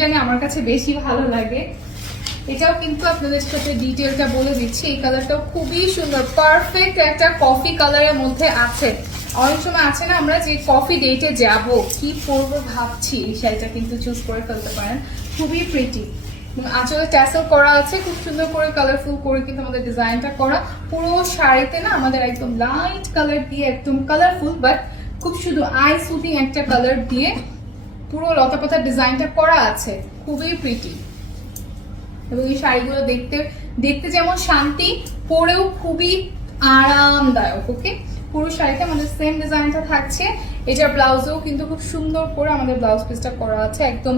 জানি আমার কাছে বেশি ভালো লাগে। এটাও কিন্তু আপনাদের সাথে ডিটেলটা বলে দিচ্ছি। এই কালারটাও খুবই সুন্দর, পারফেক্ট একটা কফি কালারের মধ্যে আছে। অনেক সময় আছে না আমরা যে কফি ডেটে যাব, কি পরবো ভাবছি, এই শাড়িটা কিন্তু চুজ করে ফেলতে পারেন। খুবই প্রিটি, আঁচলে ট্যাসেল করা আছে খুব সুন্দর করে, কালারফুল করে কিন্তু আমাদের ডিজাইনটা করা। পুরো শাড়িতে না আমাদের একদম লাইট কালার দিয়ে, একদম কালারফুল বাট খুব শুধু আই সুদিং একটা কালার দিয়ে পুরো লতাপাতার ডিজাইনটা করা আছে। খুবই প্রিটি এবং এই শাড়িগুলো দেখতে দেখতে যেমন শান্তি, পরেও খুবই আরামদায়ক। ওকে, পুরো শাড়িতে আমাদের সেম ডিজাইনটা থাকছে। এটার ব্লাউজেও কিন্তু খুব সুন্দর করে আমাদের ব্লাউজ পিসটা করা আছে, একদম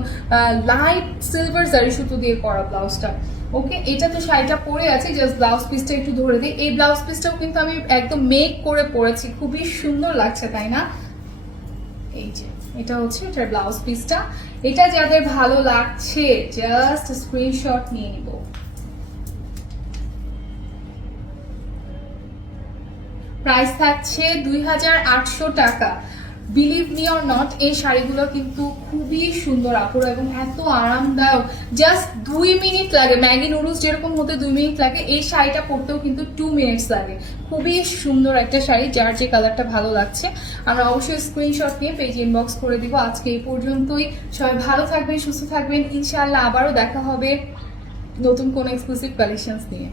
লাইট সিলভার জারি সুতো দিয়ে করা ব্লাউজটা। ওকে, এটা তো শাড়িটা পরে আছে, জাস্ট ব্লাউজ পিসটা একটু ধরে দিই। এই ব্লাউজ পিসটাও কিন্তু আমি একদম মেক করে পরেছি, খুবই সুন্দর লাগছে তাই না? এই যে এটা হচ্ছে এটার ব্লাউজ পিসটা। এটা যাদের ভালো লাগছে জাস্ট স্ক্রিনশট নিয়ে নিব। প্রাইস থাকছে 2800 টাকা। বিলিভ মি অর নট, এই শাড়িগুলো কিন্তু খুবই সুন্দর আপুরা এবং এত আরামদায়ক। জাস্ট 2 মিনিট লাগে, ম্যাগি নুডলস যেরকম হতে 2 মিনিট লাগে, এই শাড়িটা পরতেও কিন্তু 2 মিনিটস লাগে। খুবই সুন্দর একটা শাড়ি, যার যে কালারটা ভালো লাগছে আমরা অবশ্যই স্ক্রিনশট নিয়ে পেজ ইনবক্স করে দিব। আজকে এই পর্যন্তই, সবাই ভালো থাকবেন, সুস্থ থাকবেন, ইনশাআল্লাহ আবারও দেখা হবে নতুন কোন এক্সক্লুসিভ কালেকশনস নিয়ে।